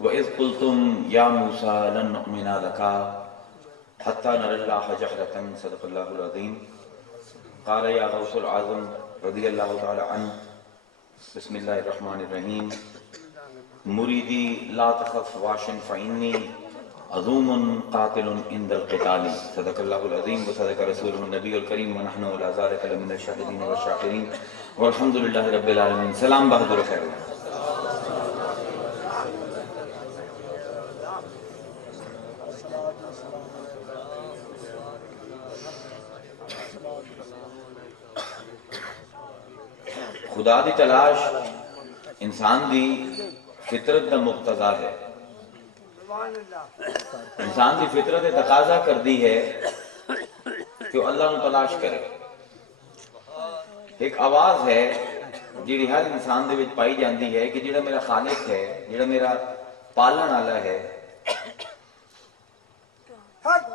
وَإِذْ قُلْتُمْ يَا مُوسَى لَن نُؤْمِنَ لَكَ حَتَّى نَرَى اللَّهَ جَهْرَةً صدق اللہ العظیم قال یا غوث العظم رضی اللہ تعالی عنہ بسم اللہ الرحمن الرحیم مریدی لا تخف واشن فإنی عظوم قاتل عند القتال صدق اللہ العظیم وصدق رسولہ النبی الکریم ونحن علی ذلک لمن الشاہدین والشاکرین والحمد للہ رب العالمین. سلام بہادر خیر. خدا دی تلاش انسان دی فطرت دا مقتضا ہے. انسان دی فطرت تقاضا کر دی ہے کہ اللہ نو تلاش کرے. ایک آواز ہے جیڑی ہر انسان دے وچ پائی جاندی ہے کہ جیڑا میرا خالق ہے، جیڑا میرا پالن والا ہے،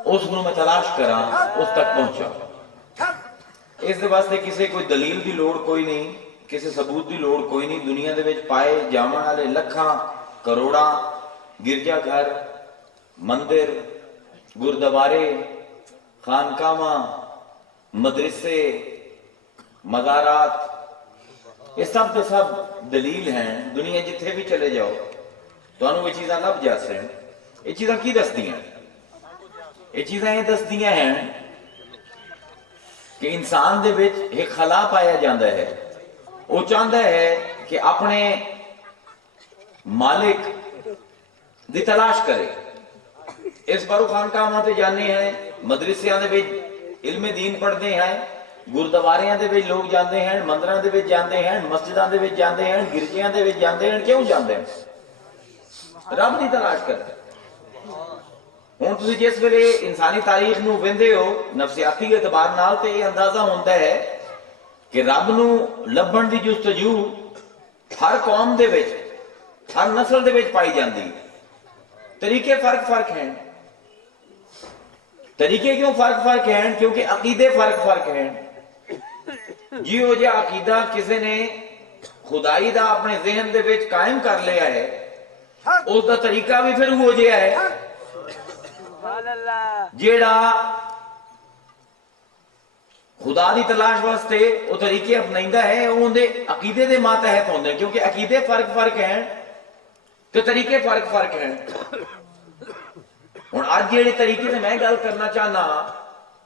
اس نو میں تلاش کراں، اس تک پہنچا. اس دے واسطے کسی کوئی دلیل دی لوڑ کوئی نہیں، کسی ثبوت دی لوڑ کوئی نہیں. دنیا دے وچ پائے جاون والے لکھاں کروڑاں گرجا گھر، مندر، گردوارے، خانقاہاں، مدرسے، مزارات، یہ سب کے سب دلیل ہیں. دنیا جتھے بھی چلے جاؤ تو انہوں یہ چیزاں لب جاسے ہیں. یہ چیزاں کی دستی ہیں؟ یہ چیزاں یہ دستیاں ہیں کہ انسان دے وچ ایک خلا پایا جاندہ ہے. وہ چاہتا ہے کہ اپنے مالک دی تلاش کرے. اس بارو خانقاہاں تے جانے ہیں، مدرسیاں دے وچ علم دین پڑھتے ہیں، گردواریاں دے وچ لوگ جاندے ہیں، مندراں دے وچ جاندے ہیں، مسجداں دے وچ جاندے ہیں، گرجیاں دے وچ جاندے ہیں. کیوں جاندے ہیں؟ رب دی تلاش کرتے. ہن تسی جس ویلے انسانی تاریخ نو ویندے ہو نفسیاتی اعتبار نال تے یہ اندازہ ہوندا ہے کہ رب نو لبھن دی جستجو ہر قوم دے وچ، ہر نسل دے وچ پائی جاندی. طریقے فرق ہیں. طریقے کیوں فرق ہیں؟ کیونکہ عقیدے فرق ہیں. جی ہو جا عقیدہ کسی نے خدائی دا اپنے ذہن دے وچ قائم کر لیا ہے، اس دا طریقہ بھی پھر ہو جیا ہے. جیڑا خدا دی تلاش واسطے وہ طریقے اپنائندہ ہے، وہ دے عقیدے دے ماتحت ہوندے ہیں. کیونکہ عقیدے فرق ہیں تو طریقے فرق ہیں. اور آج جیڑے طریقے سے میں گل کرنا چاہنا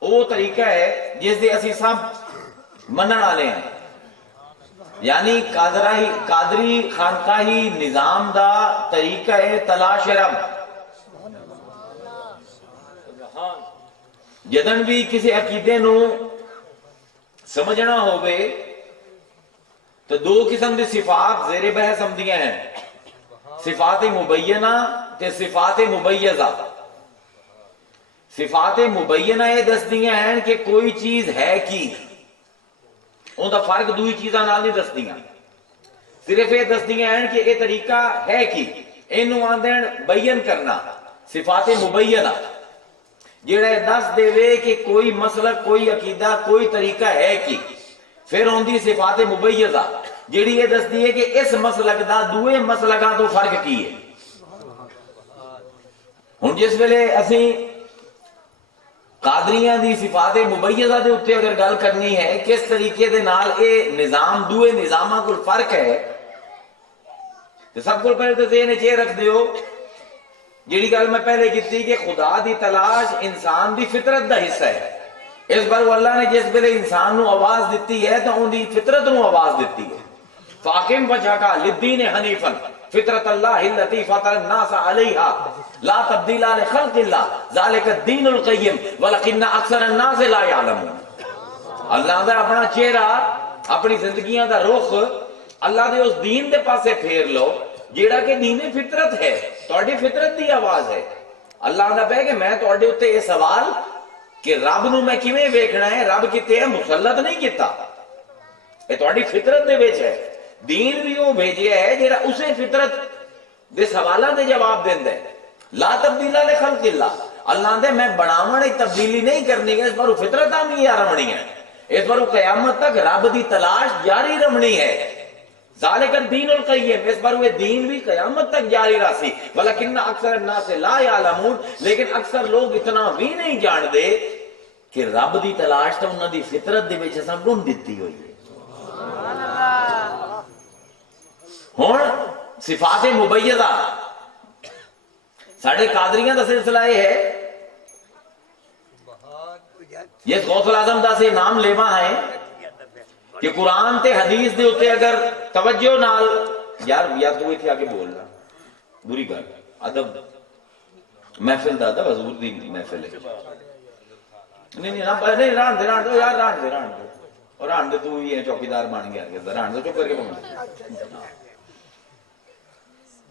وہ طریقہ ہے جس دے اسی سب منن والے ہیں. یعنی قادری خانقاہی نظام دا طریقہ ہے تلاش رب. جدن بھی کسی عقیدے نو سمجھنا ہوئے تو دو قسم دی صفات زیر بحث آمدیاں ہیں، صفات مبینہ تے صفات مبیزہ. صفات مبینہ یہ دستیاں ہیں کہ کوئی چیز ہے کی، ان دا فرق دوئی چیزاں نال نہیں دستیاں. صرف یہ دستیاں ہیں کہ یہ طریقہ ہے کی، انہوں آندین بیان کرنا. صفات مبینہ جیڑا دس دے وے کہ کوئی مسلک، کوئی عقیدہ، کوئی طریقہ ہے کی. پھر ہوندی صفات مبیزہ جیڑی یہ دستی ہے کہ اس مسلک دا دوئے مسلکاں تو فرق کی ہے. ہن جس ویلے اسی قادریاں دی صفات مبیزہ دے اتے اگر گل کرنی ہے کس طریقے دے نال اے نظام دوئے نظاماں کو فرق ہے، تو سب کو پہلے تو ذہن چے رکھ دیو جیڑی گل میں پہلے کیتی کہ خدا دی تلاش انسان دی فطرت دا حصہ ہے. اس بار اللہ نے جس ویلے انسان نو آواز دیتی ہے تو ان دی فطرت نو آواز دیتی ہے. فاقم وجہک للدین حنیفا فطرت اللہ التی فطر الناس علیہا لا تبدیل لخلق اللہ ذالک الدین القیم ولکن اکثر الناس لا یعلمون. اللہ دا اپنا چہرہ، اپنی زندگیاں دا رخ اللہ دے اس دین دے پاسے پھیر لو جیڑا کہ دین فطرت ہے، تہاڈی فطرت دی آواز ہے. اللہ دا پہ کہ میں تہاڈے اوتے یہ سوال کہ رب نو میں کیویں ویکھنا ہے، رب کتے ہے مسلط نہیں کیتا، یہ تہاڈی فطرت دے وچ ہے. دین بھی وہ بھیجیا ہے جیڑا اسے فطرت دے سوالاں دے جواب دیندا ہے. لا تبدیل لخلق اللہ، اللہ دے میں بناون دی تبدیلی نہیں کرنی ہے، اس پر فطرت ہی رہنی ہے. اس پر قیامت تک رب دی تلاش جاری رہنی ہے. ذالک الدین القیم، اس پر وہ دین بھی قیامت تک جاری رہسی، ولکن اکثر الناس لا یعلمون، لیکن اکثر لوگ اتنا بھی نہیں جان دے کہ رب دی تلاش تو انہاں دی فطرت دے وچ اساں گم دتی ہوئی ہے۔ ہن صفات مبیضہ ساڑھے قادریاں دا سلسلہ یہ ہے، یہ غوث الاعظم دا سے نام لیوا ہے کہ قرآن تے حدیث دے ہوتے اگر توجہ نال، یار تو تھے آگے بول رہا بری گل، ادب محفل دا ادب حضور دی محفل ہے، نہیں ران دے یار ران دے تو ہی ہے چوکیدار بن گیا، ران دے چپ کر کے بن۔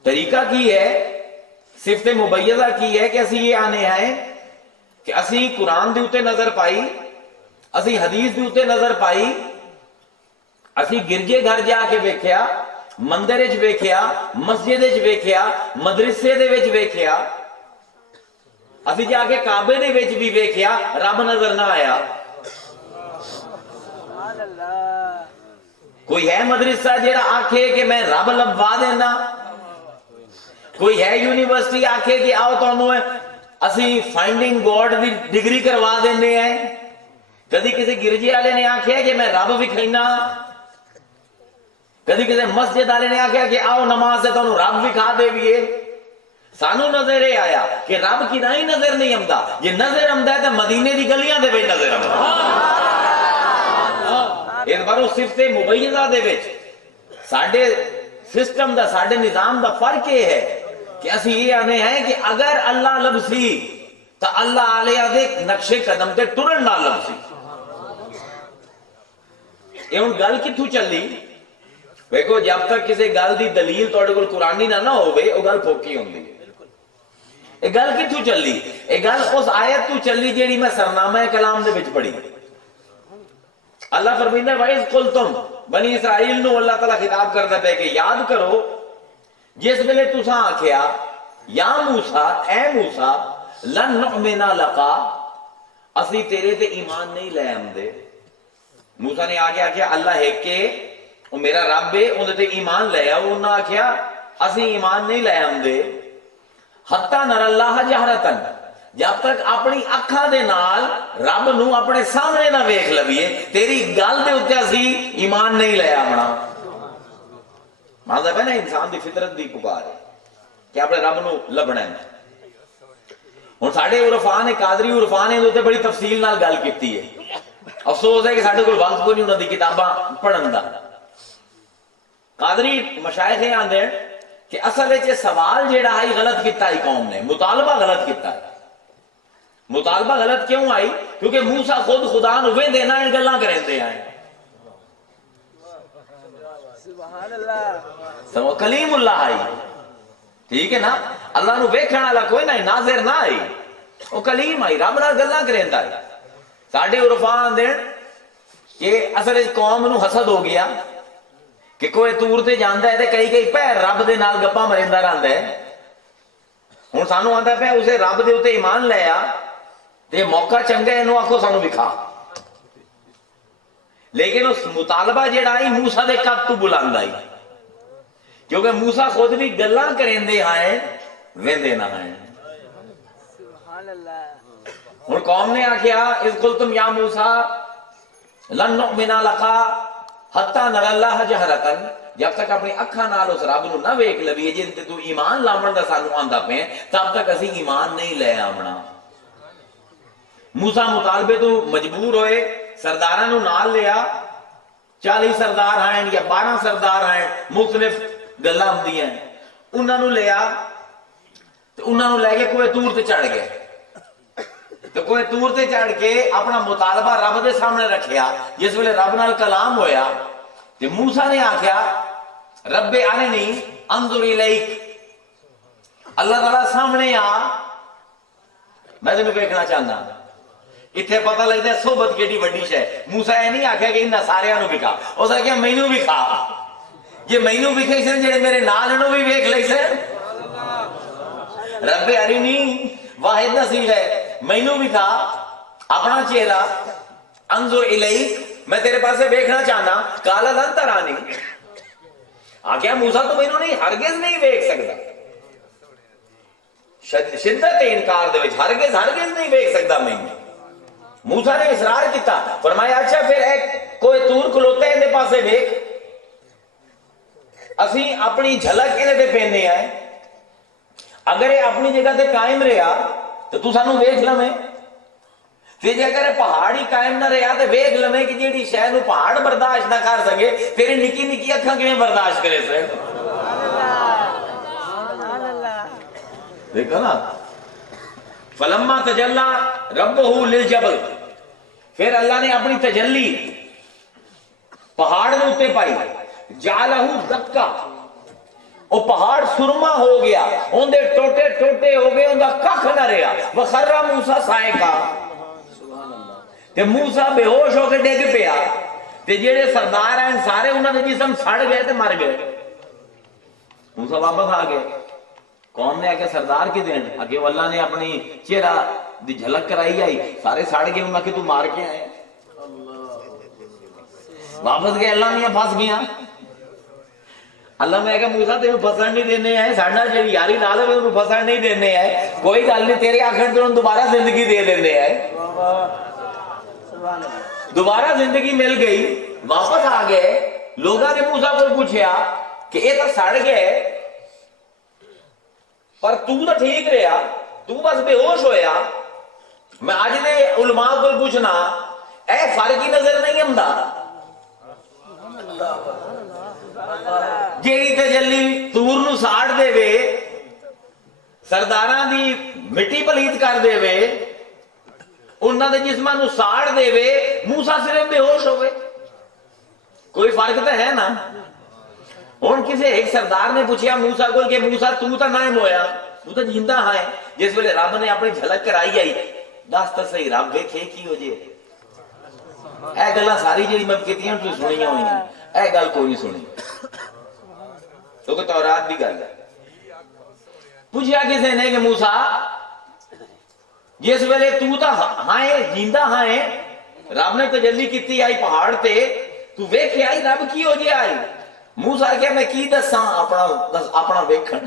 طریقہ کی ہے، صفت مبیضہ کی ہے کہ اسی یہ آنے ہیں کہ اسی قرآن دے اوتے نظر پائی، اسی حدیث دے اوتے نظر پائی، اسی گرجے گھر جا کے ویکھیا، مندر وچ ویکھیا، مسجد وچ ویکھیا، مدرسے دے وچ ویکھیا، اسی جا کے کعبے دے وچ بھی ویکھیا، رب نظر نہ آیا۔ کوئی ہے مدرسہ جیڑا آکھے کہ میں رب لبوا دینا؟ کوئی ہے یونیورسٹی آکھے کہ آؤ تو اسی فائنڈنگ گاڈ دی ڈگری کروا دینے ہیں؟ کدی کسی گرجے والے نے آکھیا کہ میں رب وکھائنا؟ کدی کسی مسجد والے نے آکھیا کہ آؤ نماز سے تمہیں رب وکھا دے بھی؟ سانو نظر یہ آیا کہ رب کی نہ ہی نظر نہیں آمدا، جی نظر آمدا ہے تو مدینے دی گلیاں دے وچ نظر آمدا۔ اس بار اس صفت مبیضہ دے وچ ساڈے سسٹم دا، ساڈے نظام دا فرق یہ ہے کہ اسی یہ آنے ہیں کہ اگر اللہ لبسی تو اللہ علیہ دے نقش قدم تے ٹرن نہ لبسی۔ یہ ہن گل کتھوں چلی؟ دیکھو جب تک کسی گل دی دلیل تواڈے کول قرآنی نہ ہوے او گل پھوکی ہوندی ہے۔ یہ گل کتھوں چلی؟ یہ گل اس آیت تو چلی جیڑی میں سرنامہ کلام دے وچ پڑھی۔ اللہ فرمیندا ہے وَإِذْ قُلْتُمْ، بنی اسرائیل نو اللہ تعالیٰ خطاب کردا پے کہ یاد کرو جس ویلے تساں آکھیا یا موسیٰ، اے موسیٰ لن نؤمن لک، اسی تیرے تے ایمان نہیں لے آمدے۔ موسیٰ نے آگے آکھیا اللہ ہے کہ وہ میرا رب ہے، انہوں تے ایمان لے آؤ، انہوں نے آکھیا اسی ایمان نہیں لے آمدے حتی نر اللہ جہرتن، جب تک اپنی اکھاں دے نال رب نو اپنے سامنے نہ ویکھ لویے، تیری گل دے اوتے اسی ایمان نہیں لے آمنا۔ مطلب ہے نا انسان دی فطرت دی پکار ہے کہ اپنے رب نو لبنا ہے۔ ہن ساڈے عرفاء نے، قادری عرفاء نے اوتے بڑی تفصیل نال گل کیتی ہے۔ افسوس ہے کہ ساڈے کول وقت کوئی نہیں انہاں دی کتاباں پڑھن دا۔ قادری مشائخ آندے کہ اصل وچ سوال جیڑا ہے غلط کیتا ہے قوم نے، مطالبہ غلط کیتا ہے۔ مطالبہ غلط کیوں آئی؟ کیونکہ موسیٰ خود خدا نو ویندے نہ گلاں کریندے ہیں۔ سبحان اللہ، کلیم اللہ آئی، ٹھیک ہے نا، اللہ نو ویکھن والا کوئی نہ، ناظر نہ آئی، وہ کلیم آئی، رب نال گلاں کریندا ہے۔ ساڈے عرفاء آندے کہ اصل وچ قوم نو حسد ہو گیا کہ کوئی تور تے جاندا ہے تے کئی پیر رب دے نال گپاں مریندا رہندا ہے۔ ہن سانو آندا پیا اسے رب دے اوتے ایمان لے آ تے موقع چنگا ہے، اینو آکھو سانو وکھا۔ لیکن اس مطالبہ جیڑا ہے موسیٰ دے قد تو بلند آئی، کیونکہ موسیٰ خود بھی گلاں کریندے ہیں، ویندے نہ ہیں۔ ہن قوم نے آکھیا اذ قلتم یا موسیٰ لن نؤمن لک حتی نر اللہ جہرتن، جب تک اپنی اکھاں نال اس رب نو نہ ویکھ لویے جن تے تو ایمان لاون دا سانو آندا پے، تب تک اسی ایمان نہیں لے آونا۔ موسیٰ مطالبے تو مجبور ہوئے، سرداراں نو نال لیا، 40 سردار ہیں یا 12 سردار ہیں، مختلف گلاں ہوندیاں، انہاں نو لیا تے انہاں نو لے کے کوہ طور تے چڑھ گئے۔ تو کوہ طور تے چڑھ کے اپنا مطالبہ رب دے سامنے رکھیا۔ جس ویلے رب نال کلام ہویا تے موسیٰ نے آکھیا رب ارنی انظر الیک، اللہ تعالیٰ سامنے آ، میں تینوں ویکھنا چاہنا۔ اتنے پتہ لگتا ہے صحبت کیڑی وڈی شے۔ موسیٰ یہ نہیں آکھیا کہ انہاں ساریاں نو وکھا، اس آکھیا مینوں وکھا، جے مینوں وکھے سن جڑے میرے نال انہوں بھی ویکھ لئی سن۔ رب ارنی واحد نصیب ہے، مینوں وکھا اپنا چہرہ، انظر الیک، میں تیرے پاسے ویکھنا چاہنا۔ قال لن ترانی، آکھیا موسیٰ تو مینوں نہیں ہرگز نہیں ویکھ سکدا، شدت انکار دے وچ ہرگز نہیں ویکھ سکدا مینوں۔ موسیٰ نے اصرار کیتا، فرمایا اچھا پھر ایک کوئی تور کھلوتا ہے اندے پاسے ویکھ، اسی اپنی جھلک انہاں تے پینے آئے، اگر یہ اپنی جگہ تے قائم رہا تو تو سانو ویکھ لویں، پھر جے اگر پہاڑ ہی قائم نہ رہا تو ویکھ لویں کہ جیڑی شے نو پہاڑ برداشت نہ کر سکے پھر نکی نکی اکھاں کیویں برداشت کرے سن؟ دیکھو نا، فلما تجلی ربہ للجبل، پھر اللہ نے اپنی تجلی پہاڑ دے اوتے پائی، جعلہ دکا، وہ پہاڑ سرما ہو گیا، اندے ٹوٹے ٹوٹے ہو گئے، اندہ ککھ نہ رہا، وخر موسیٰ صاعقا، تے موسیٰ بے ہوش ہو کے ڈگ پیا، تے جڑے سردار ہیں سارے انہوں نے جسم سڑ گئے تے مر گئے۔ موسیٰ واپس آ گئے، قوم نے آکے سردار کی دین آگے اللہ نے اپنی چہرہ دی جھلک کرائی آئی، سارے سڑ گئے، انہوں کہ تو مار کے آئے، واپس گئے، اللہ میاں پھنس گیا، اللہ میں کہا موسیٰ تیرے پھنسن نہیں دینے آئے، ساڑھا جڑی یاری نال ہے انہوں پھنسن نہیں دینے آئے، کوئی گل نہیں، تیرے آخر تو دوبارہ زندگی دے دینے آئے، دوبارہ زندگی مل گئی، واپس آ گئے، لوگاں نے موسیٰ کو پوچھیا کہ یہ تو سڑ گئے پر تو ٹھیک رہا، تو بس بے ہوش ہویا، میں آج نے علماء کو پوچھنا اے فرقی نظر نہیں آمدا، جیڑی تجلی تور نو ساڑ دے وے، سرداراں دی مٹی پلیت کر دے وے، انہاں دے جسماں نو ساڑ دے وے، موسیٰ صرف بے ہوش ہوئے، کوئی فرق تو ہے نا۔ ہن کسی ایک سردار نے پوچھیا موسیٰ کو کہ موسیٰ تو نائم ہویا، تو جیندہ ہے، جس ویلے رب نے اپنی جھلک کرائی آئی، دس تو صحیح رب ویکھے کی ہو جے، اے گلاں ساری جڑی میں کیتیاں تو سنیاں ہوئی ہیں، اے گل کوئی نہیں سنی، کیونکہ تورات بھی گل ہے۔ پوچھیا کسی نے کہ موسیٰ جس ویلے تو ہائے جیندہ ہائے، رب نے تجلی کیتی آئی پہاڑ تے، تو ویکھے آئی رب کی ہو جے آئی؟ موسیٰ کہا میں کی دساں اپنا ویکھن،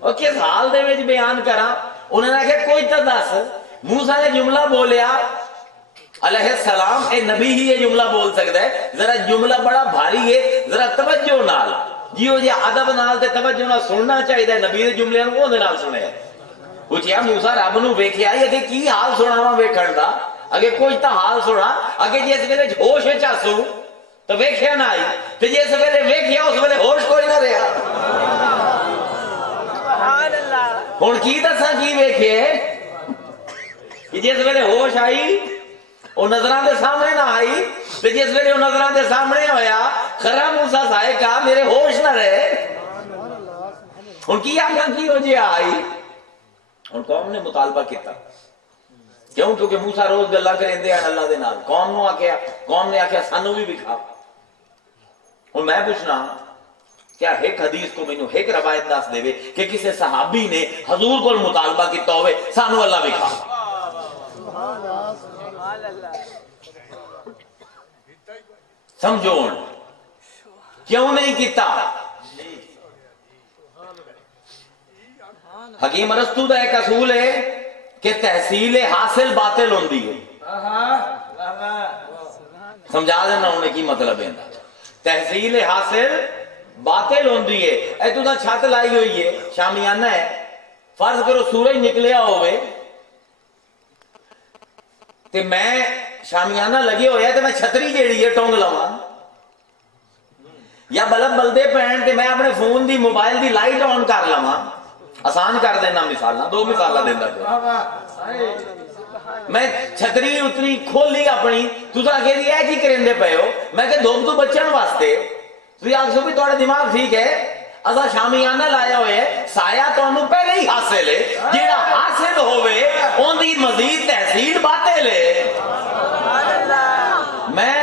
اور کس حال دے وچ بیان کراں؟ انہوں نے کہا کوئی تو دس۔ موسیٰ نے جملہ بولیا، علیہ السلام اے نبی ہی یہ جملہ بول سکتا ہے، ذرا جملہ بڑا بھاری ہے، ذرا توجہ نال جیو جی ادب نال تے توجہ نال سننا چاہیے، نبی دے جملے نوں اودے نال سنے۔ پوچھیا موسیٰ رب نو ویکھیا اگے کی حال سناواں ویکھن دا، اگے کوئی تا حال سنا، اگے جس ویلے ہوش وچ آسوں تو ویکھیا نہ آئی، تے جس ویلے ویکھیا اس ویلے ہوش کوئی نہ رہا۔ ہن کی دساں کی ویکھے کہ جس ویلے ہوش آئی وہ نظراں دے سامنے نہ آئی، تے جس ویلے وہ نظراں دے سامنے ہویا خرا موسیٰ صاعقہ میرے ہوش نہ رہے۔ ہن کی آگاں کی ہو جی آئی؟ ہن قوم نے مطالبہ کیتا، کیوں؟ کیونکہ موسیٰ روز گلاں کریندے ہیں اللہ دے نال، قوم نے آکھیا سانو بھی وکھا۔ ہن میں پوچھنا کیا ایک حدیث کو مینوں ایک روایت دس دے کہ کسی صحابی نے حضور کو مطالبہ کیتا ہوئے سانو اللہ وکھا؟ سمجھو کیوں نہیں کیتا؟ حکیم ارسطو دا ایک اصول ہے کہ تحصیل حاصل باطل ہوندی ہے، سمجھا دینا انہیں کی مطلب ہے، تحصیل حاصل باطل ہوندی ہے۔ اے تو دا چھت لائی ہوئی ہے، شامیانہ ہے، فرض کرو سورج نکلیا ہوئے تے میں شامیانہ لگے ہویا تے میں چھتری جیڑی ہے ٹونگ لواں، یا بلب بلدے پہن تے میں اپنے phone the mobile the light on کر لواں، آسان کر دینا مثالاں، دو مثالاں دیندا پیا، میں چھتری اتری کھولی اپنی، تساں کہ اے کی کریندے پئے ہو؟ میں کہ دھوپ تو بچن واسطے، تسی آکھو بھی تھوڑا دماغ ٹھیک ہے، اساں شامیانہ لایا ہوئے سایہ تانوں پہلے ہی حاصل ہے، جیڑا حاصل ہوئے اون دی مزید تحصیل باطل ہے۔ میں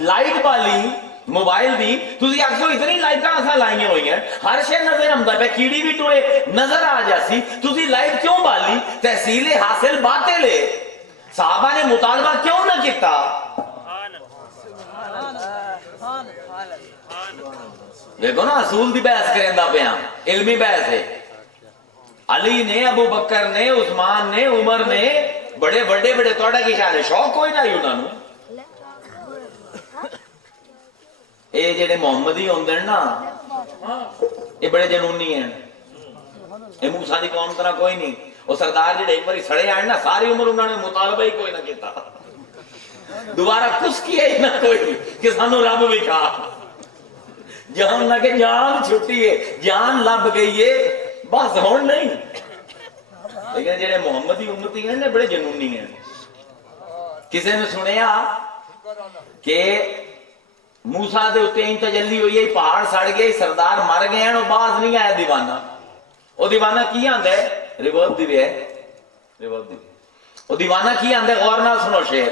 لائٹ والی موبائل دی تسی آکھو اتنی لائٹاں اساں لائیاں ہوئی ہیں، ہر شے نظر آمدا پہ، کیڑی بھی ٹوئے نظر آ جاسی، تسی لائٹ کیوں بالی؟ تحصیل حاصل باطل ہے۔ صحابہ نے مطالبہ کیوں نہ کیتا؟ دیکھو نا اصول دی بحث کریں پیا، علمی بحث ہے. علی نے، ابو بکر نے، عثمان نے، عمر نے، بڑے بڑے بڑے توڑا کی خیال ہے شوق کوئی نہ انہوں نے. یہ جڑے محمدی ہوندے نا یہ بڑے جنونی ہیں. یہ موسیٰ دی قوم طرح کوئی نہیں. وہ سردار جڑے ایک باری سڑے آئے نا ساری عمر انہوں نے مطالبہ ہی کوئی نہ کیتا، دوبارہ کچھ کیا ہی نہ کوئی کہ سانو رب بھی کھا. جان نہ کہ جان چھٹی ہے، جان لب گئی ہے بس ہون نہیں. لیکن جڑے محمدی امتی ہیں بڑے جنونی ہیں. کسی نے سنیا کہ موسیٰ دے اتے تجلی ہوئی ہے، پہاڑ سڑ گئے، سردار مر گئے ہیں، وہ باز نہیں آیا دیوانہ. وہ دیوانہ کی آندہ ہے ریورب دی بھی ہے، ریورب دی. وہ دیوانہ کی آندہ ہے غور نہ سنو شعر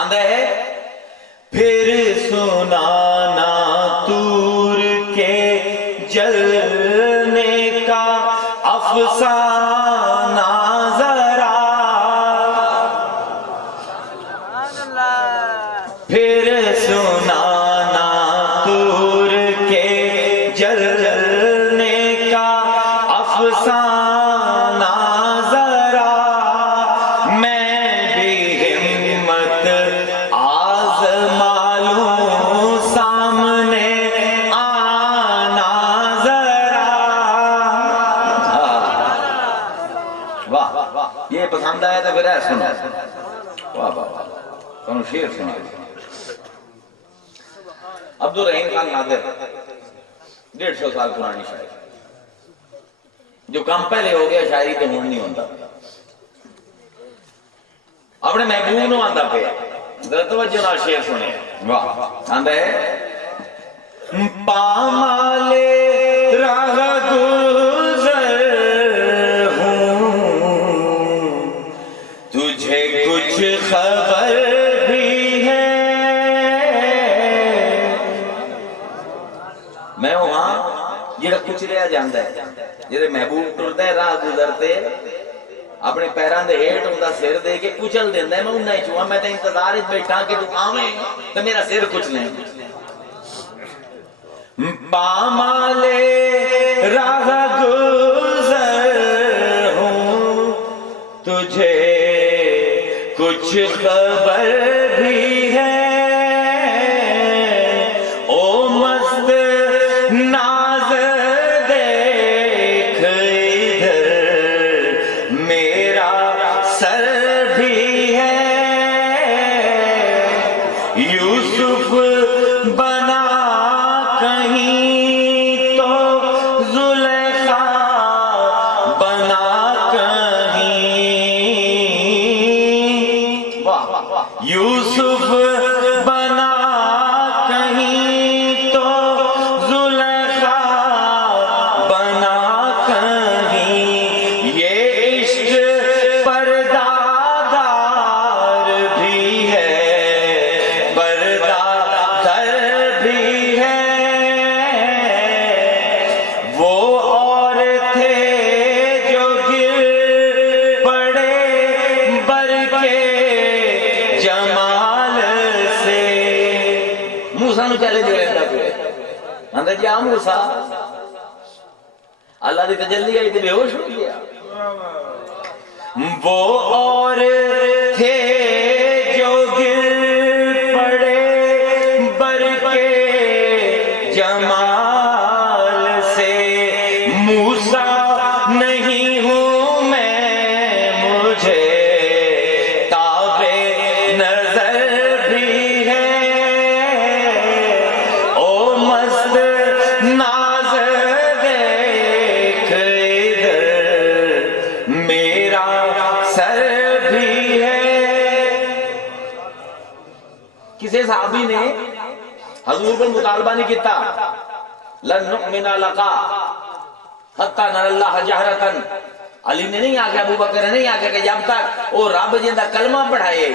آندہ ہے. پھر سنانا تور کے جلنے کا افسانہ ذرا، پھر سنانا تور کے جلنے کا افسانہ ذرا، میں بھی ہمت آزما لوں سامنے آنا ذرا. واہ یہ پسند آیا تو پھر ہے سنا. واہ واہ واہ تمہیں شعر سنا. عبدالرحیم خان نادر 150 سال پرانی شاعری، جو کم پہلے ہو گیا شاعری تو ہون نہیں ہوتا. اپنے محبوب نو آندا پیا، ذرا توجہ نال شعر سنے. واہ آندا ہے. پامالے راہ گزر ہوں، تجھے کچھ خبر بھی ہے. میں وہاں جڑا کچھ لیا جاندہ ہے، جڑے محبوب ٹردا ہے راہ گزرتے اپنے پیران دے ہیٹ ہوندا سر دے کے کچل دیندا ہے. میں انہاں ہی چوں میں تے انتظار وچ بیٹھا کہ تو آویں تے میرا سر کچھ لیں. پامالے راہ گزر ہوں، تجھے کچھ خبر بھی ہے. او مست ناز دیکھ ادھر میرا سر بھی ہے. یوسف بنا کہیں تو زلیخا بنا کہیں. یوسف بنا کہیں تو زلیخا بنا کہیں. یہ عشق پردہ دار بھی ہے، پردہ در بھی ہے. وہ اور تھے جو گر پڑے بر کے جمال سے. موسیٰ نو چیلنج رہتا پہ اندر جی آ موسیٰ اللہ دی تجلی آئی تے بے ہوش ہو گیا. وہ اور تھے جو گر پڑے بر کے جمال سے. موسیٰ نہیں ہوں میں، مجھے تابع نظر بھی ہے. او مست ناز دیکھ ادھر میرا سر بھی ہے. کسی صحابی نے حضور پر مطالبہ نہیں کیتا لن نؤمن لکا حتی نر اللہ جہرتن. علی نے نہیں آکھا، ابو بکر نے نہیں آکھا کہ جب تک وہ رب جندہ کلمہ پڑھائے،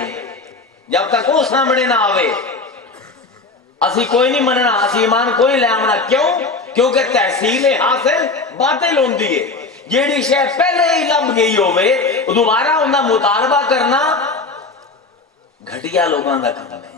جب تک وہ سامنے نہ آوے اسی کوئی نہیں مننا، اسی ایمان کوئی لے آمنا. کیوں؟ کیونکہ تحصیل حاصل باطل ہوندی ہے. جیڑی شے پہلے ہی لب گئی ہوئے دوبارہ انہاں مطالبہ کرنا گھٹیا لوگاں دا کام ہے.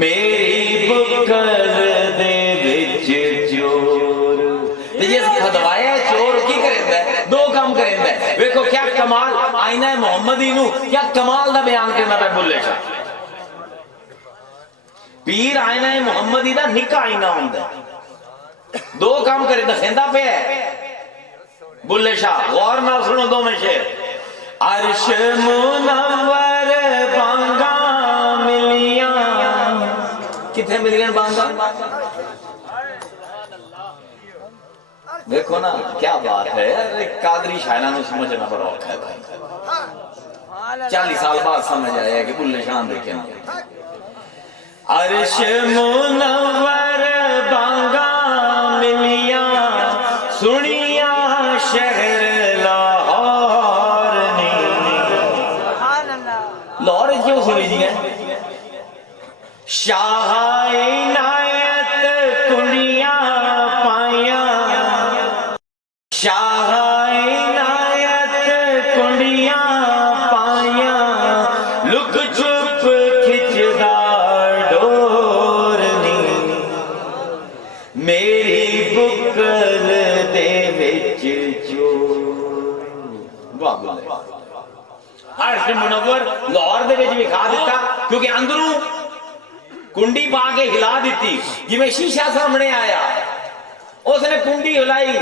میری بکر دے وچ چور جس خدوایا چور کی کریندا ہے دو کام کریندا ہے ویکھو کیا کمال آئینہ محمدی نو کیا کمال دا بیان کرنا پہ بلے شاہ پیر آئینہ محمدی دا نکا آئینہ ہوندا ہے دو کام کریندا خیندا پہ ہے بلے شاہ غور نہ سنو دو میں شعر عرش منور بانگا ملیاں کتنے ملین بانگا دیکھو نا کیا بات ہے قادری شاعرانوں سمجھنا بڑا اوکھا ہے بھائی 40 سال بعد سمجھ آیا کہ بلے شاہ دیکھیں عرش منور بانگا ملیاں سنیا شہر لاہور لاہور کیوں سنی جی ہیں شاہ عنایت کنڈیاں پائیاں شاہ عنایت کنڈیاں پائیاں لک چھپ کھچدا ڈورنی میری بکر دے وچ چور عرش منور لاہور دے وچ وکھا دیتا کیونکہ اندروں کنڈی پا کے ہلا دیتی جی میں شیشہ سامنے آیا اس نے کنڈی ہلائی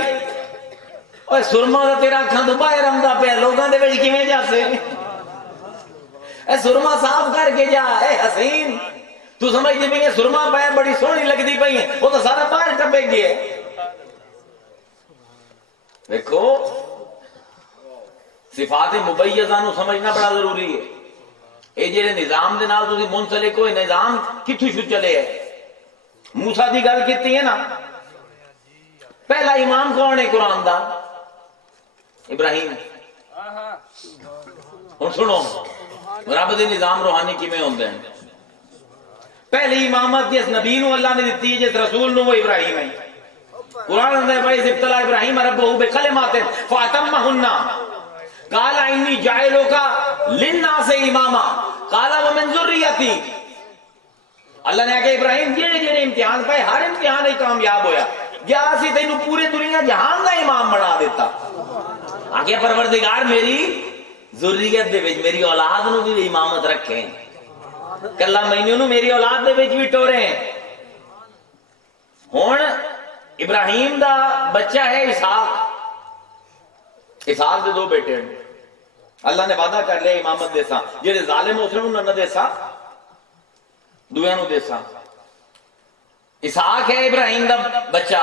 اور سرما دا تیرا اکھاں تو باہر آندا پیا لوگاں دے وچ کیویں جاسے اے سرما صاف کر کے جا اے حسین تو سمجھدی پئی ہے سرما پایا بڑی سونی لگدی پئی ہے وہ تو سارا باہر ٹپے گیا دیکھو صفات مبیضہ نو سمجھنا بڑا ضروری ہے اے جڑے نظام دے نال تسی منسلک ہوئے نظام کتھوں شو چلے ہے موسیٰ دی گل کیتی ہے نا پہلا امام کون ہے قرآن دا ابراہیم ہن سنو رب دے نظام روحانی کیویں ہوندے ہیں پہلی امامت جس نبی نو اللہ نے دتی ہے جس رسول نو وہ ابراہیم ہے قرآن اندر ہے بھائی ابتلا ابراہیم ربہ بکلمات فاتمہن قال انی جاعلک للناس اماما قال ومن ذریتی اللہ نے کہا ابراہیم جڑے جڑے امتحان پائے ہر امتحان ہی کامیاب ہویا گیا سی تینوں پورے دنیا جہان دا امام بنا دیتا آگے پروردگار میری ذریت دے وچ میری اولاد نو بھی امامت رکھیں کلا مینوں نو میری اولاد دے وچ بھی ٹورے ہن ابراہیم دا بچہ ہے اسحاق دے دو بیٹے ہیں اللہ نے وعدہ کر لیا امامت دیسا جڑے ظالم ہو سن انہاں نہ دیسا دویاں نو دیسا اسحاق ہے ابراہیم دا بچہ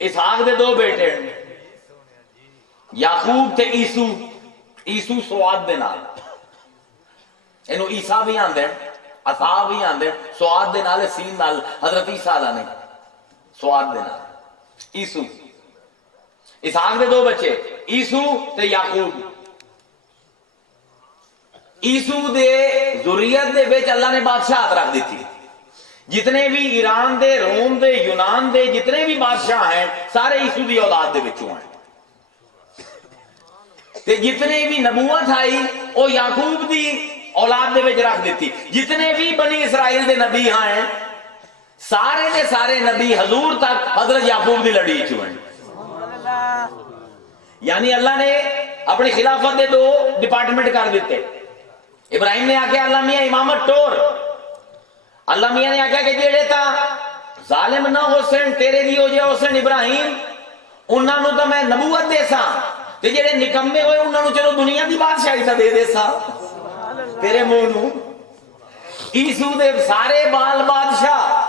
اسحاق دے دو بیٹے ہیں یعقوب تے عیسو سواد دے نال اینو عیسیٰ بھی آندے عطا بھی آندے سواد دے نال سین نال حضرت عیسیٰ علیہ نے سواد دے نال عیسو اسحاق دے دو بچے عیسو تے یعقوب عیسو دے ذریت دے وچ اللہ نے بادشاہت رکھ دیتی جتنے بھی ایران دے روم دے یونان دے جتنے بھی بادشاہ ہیں سارے عیسو دی اولاد دے وچوں ہیں تے جتنے بھی نبوت آئی وہ یعقوب دی اولاد دے وچ رکھ دیتی جتنے بھی بنی اسرائیل دے نبی ہیں سارے دے سارے نبی حضور تک حضرت یعقوب دی لڑی چوں ہیں یعنی اللہ نے اپنی خلافت دے دو ڈپارٹمنٹ کر دیتے ابراہیم نے آکھیا اللہ میاں امامت ٹور اللہ میاں نے آکھیا کہ جیڑے تا ظالم نہ ہو سن تیرے دی ہو جائے ہو سن ابراہیم انہاں نو تو میں نبوت دے سا تے جیڑے نکمے ہوئے انہاں نو چلو دنیا دی بادشاہی تا دے سا تیرے منہ نو عیسو دے سارے بال بادشاہ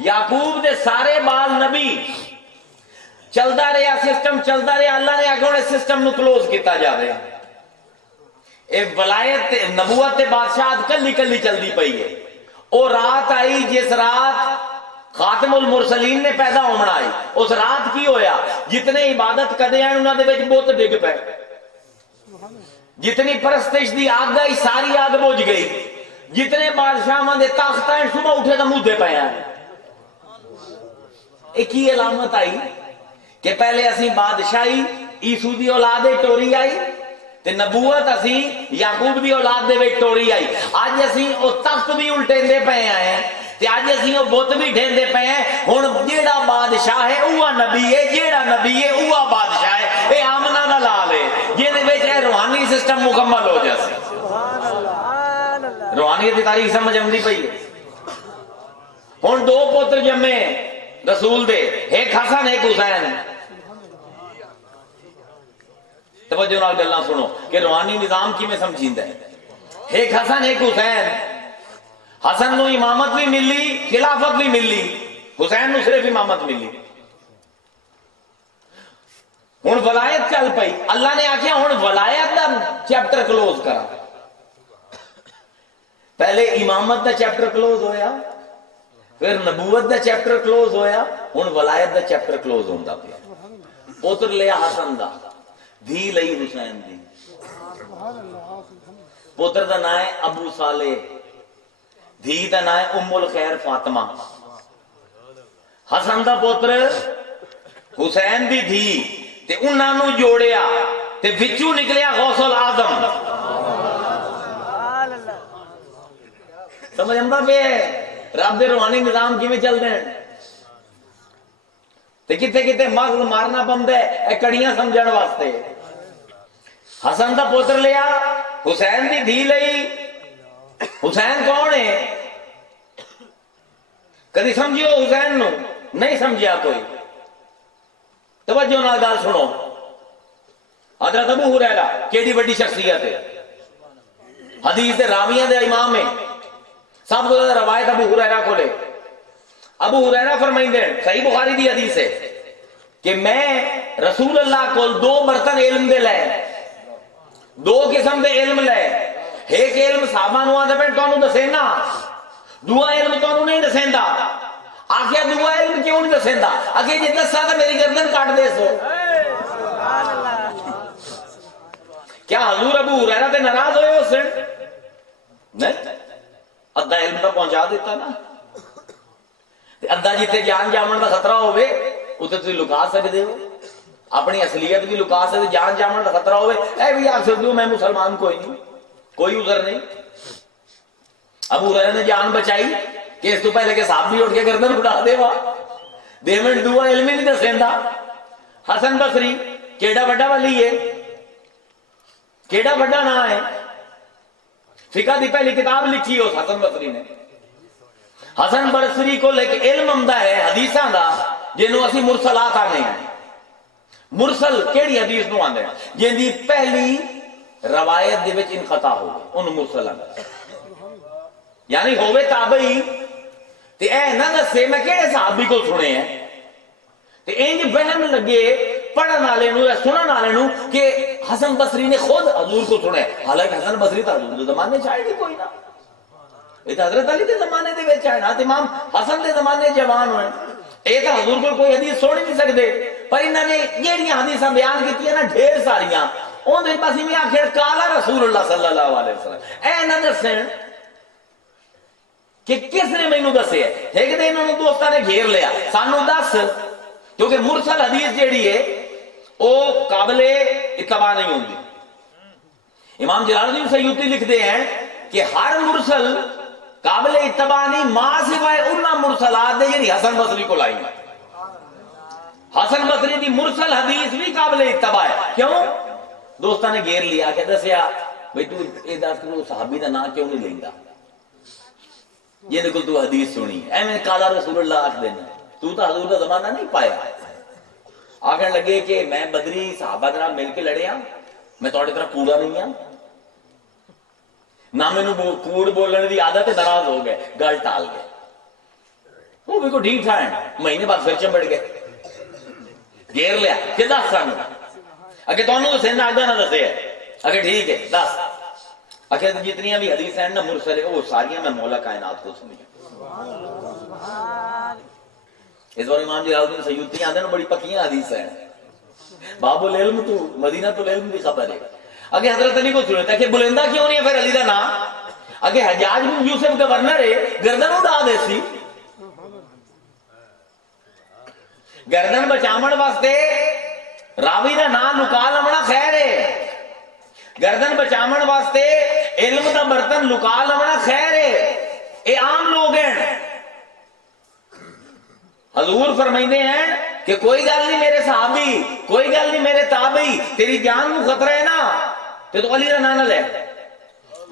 یعقوب دے سارے بال نبی چلتا رہا سسٹم چلتا رہا اللہ نے آگے سسٹم نو کلوز کیتا جاوے اے ولایت نبوت تے بادشاہت کلی کلی چلتی پئی ہے او رات آئی جس رات خاتم المرسلین نے پیدا ہونا آئی اس رات کی ہویا جتنے عبادت کدے ہیں انہاں دے وچ بت ڈگ پے جتنی پرستش دی آگ گئی ساری آگ بجھ گئی جتنے بادشاہاں دے تخت ہیں صبح اٹھے تو مودے پے ہیں ایک ہی علامت آئی کہ پہلے اسی بادشاہی عیسو دی اولاد ٹوری آئی تے نبوت اسی یعقوب دی اولاد دے وچ توڑی آئی. اج اسی او تخت بھی الٹیندے پئے ہیں تے اج اسی او بت بھی ڈھیندے پئے ہیں. ہن جیڑا بادشاہ ہے اوہ نبی ہے, جیڑا نبی ہے اوہ بادشاہ ہے. اے آمنہ دا لال ہے جہدے وچ اے روحانی سسٹم مکمل ہو جاسی. روحانیت دی تاریخ سمجھ آندی پئی ہے. ہن دو پتر جمے رسول دے, ایک حسن ایک حسین. توجہ نال گلاں سنو کہ روحانی نظام کیویں سمجھیندا ہے. ایک حسن ایک حسین. حسن نو امامت بھی ملی, خلافت بھی ملی, حسین نو صرف امامت ملی. ہن ولایت چل پئی. اللہ نے آکھیا ہن ولایت دا چیپٹر کلوز کرا. پہلے امامت دا چیپٹر کلوز ہویا, پھر نبوت دا چیپٹر کلوز ہویا, ہن ولایت دا چیپٹر کلوز ہوندا پیا. پتر لیا حسن دا, دھی لئی حسین دی. پتر دا نام ہے ابو صالح, دھی دا نام ہے ام الخیر فاطمہ. حسن دا پتر حسین دی دھی تے انہاں نو جوڑیا تے وچوں نکلیا غوث العظم. سمجھ آندا پے رب دے روحانی نظام کیویں چلدے ہیں. تے کتے کتے مغز مارنا پوندا ہے اے کڑیاں سمجھن واسطے. حسن دا پتر لیا, حسین دی دھی لئی. حسین کون ہے؟ کدی سمجھیو حسین نو؟ نہیں سمجھیا کوئی. توجہ نال گل سنو. حضرت ابو ہریرہ کیڑی بڑی شخصیت ہے, حدیث دے راویاں دے امام ہے. سب کو زیادہ روایت ابو ہریرہ کو لے. ابو ہریرہ فرمائندے ہیں, صحیح بخاری دی حدیث ہے کہ میں رسول اللہ کو دو برتن علم دے لے, دو قسم دے علم لے. ایک علم صحابہ نو آدھے پہ تانوں دسینا, دعا علم تانوں نہیں دسیندا. آخیا دعا علم کیوں نہیں دسیندا؟ اگے جی دسا تو میری گردن کاٹ دے سو. کیا حضور ابو ہریرہ تے ناراض ہوئے اس دن؟ نہیں, ادھا علم تو پہنچا دیتا نا. ادھا جیتے جان جامن دا خطرہ ہوئے اتنے تسی لکا سکتے ہو, اپنی اصلیت بھی لکا سکتے. جان جامن دا خطرہ ہوئے اے بھی آخ سکتے ہو میں مسلمان کوئی نہیں, کوئی عذر نہیں. ابو ہریرہ نے جان بچائی کہ اس تو پہلے کہ صاحب بھی اٹھ کے گردن اڑا دے وا دے منٹ دعا علم ہی نہیں دسیندا. حسن بصری کیڑا بڑا ولی ہے, کیڑا بڑا نام ہے. فقہ دی پہلی کتاب لکھی ہو حسن بصری نے. حسن بصری کو لے کے علم آمدا ہے حدیثاں دا جنوں اسی مرسلات آنے ہیں. مرسل کیڑی حدیث نو آندے ہیں جن دی پہلی روایت دے وچ انقطاع ہو ان مرسل آندے, یعنی ہوے تابعی تے اے نہ دسے میں کہڑے صحابی کو سنے ہیں تے انج وہم لگے پڑھن والے نو یا سنن والے نو کہ حسن بصری نے خود حضور کو سنا ہے. حالانکہ حسن بصری تو حضور دے زمانے چ آئے کوئی نہ, یہ تو حضرت علی دے زمانے دے وچ آئے نا, امام حسن دے زمانے جوان ہوئے. یہ تو حضور کو کوئی حدیث سن نہیں سکتے, پر انہوں نے جہڑیاں حدیثاں بیان کی نا ڈھیر ساریاں اندر بس میں آخر کالا رسول اللہ صلی اللہ علیہ وسلم. اے نہ دسن کہ کس نے مینوں دسے. ایک دن انہوں نے دوستاں نے گھیر لیا, سانو دس, کیونکہ مرسل حدیث جیڑی ہے وہ قابل اتباع نہیں ہوتی. امام جلال الدین سیوطی لکھتے ہیں کہ ہر مرسل قابل اتباع نہیں ماں سوائے انہاں مرسلات دے یعنی حسن بصری کو لائی. حسن بصری دی مرسل حدیث بھی قابل اتباع ہے. کیوں؟ دوستاں نے گھیر لیا کہ دسیا بھئی تو اے دس تو صحابی دا نام کیوں نہیں لیندا, یہ دیکھو تو حدیث سنی اے میں قالا رسول اللہ آکھ دینا, تو حضور دا زمانہ نہیں پایا. آخر لگے کہ میں بدری صحابہ دے مل کے لڑے ہاں, میں تھوڑی طرح کوڑا نہیں ہوں, نہ مینوں کوڑ بولنے دی عادت ہے, ناراض ہو گئے, گل ٹال گئے. وہ بھی کو ڈھیٹ تھا, مہینے بعد پھر چمڑ گئے, گھیر لیا کہ دس سانو اگے تانوں دسینا آگے نہ دسے اگے ٹھیک ہے دس. اگے جتنی بھی حدیث ہیں نا مرسل ہے وہ ساریاں میں مولا کائنات کو سنی. اس بار امام جلال الدین سیوطی آندے نا بڑی پکیاں حدیث ہیں. باب العلم تو مدینہ تو العلم بھی خبر ہے. اگے حضرت علی کو سنتا کہ بلندہ کیوں نہیں ہے پھر علی دا نام. اگے حجاج بن یوسف گورنر ہے, گردن اڑا دے سی. گردن بچاون واسطے راوی دا نام لکا لونا خیر ہے, گردن بچاون واسطے علم دا برتن لکا لونا خیر ہے، اے عام لوگ ہیں۔ حضور فرمائنے ہیں کہ کوئی گل نہیں میرے صحابی، کوئی گل نہیں میرے تابعی، تیری جان نو خطرہ ہے نا تے تو علی دا نانا لے،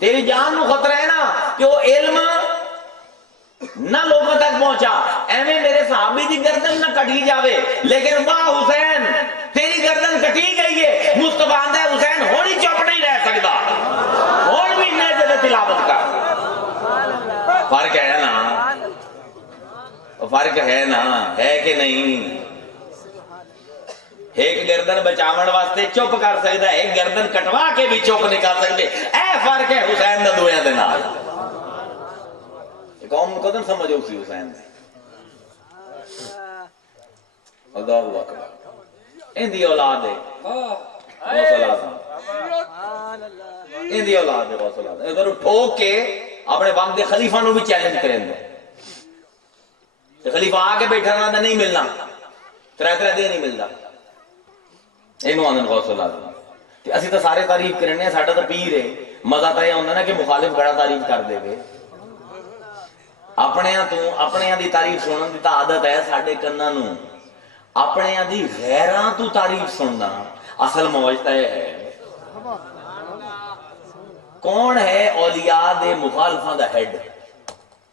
تیری جان نو خطرہ ہے نا کہ وہ علم نہ لوگوں تک پہنچا، ایویں میرے صحابی دی گردن نہ کٹی جاوے، لیکن واہ حسین تیری گردن کٹی گئی ہے، مصطفیٰ آندہ ہے حسین ہونی چپ نہیں رہ سکتا، ہون بھی نیزے دے تلاوت کا۔ فرق ہے نا، فرق ہے نا، ہے کہ نہیں؟ ایک گردن بچاون واسطے چپ کر سکتا ہے، ایک گردن کٹوا کے بھی چپ نہیں کر سکتے، اے فرق ہے حسین دا دویاں دے نال۔ قوم قدم سمجھو اسی حسین سے۔ اللہ اکبر، ان دی اولاد ہے غوث الاعظم، ان دی اولاد ہے غوث الاعظم، ادھر ٹھوک کے اپنے وقت دے خلیفہ نو بھی چیلنج کریں گے، خلیفہ آ کے بیٹھا رہنا نہیں ملنا، ترے دے نہیں ملتا، اینو آندن غوث الاعظم۔ اسی تو سارے تعریف کرنے ہیں، ساڈا تو پیر ہے، مزہ تو یہ ہوتا نا کہ مخالف بڑا تعریف کر دے گے، اپنے دی تعریف سنن دی عادت ہے ساڈے کناں نو، اپنے دی غیراں تو تعریف سننا اصل موجتا ہے۔ کون ہے اولیاء دے مخالفاں دا ہیڈ؟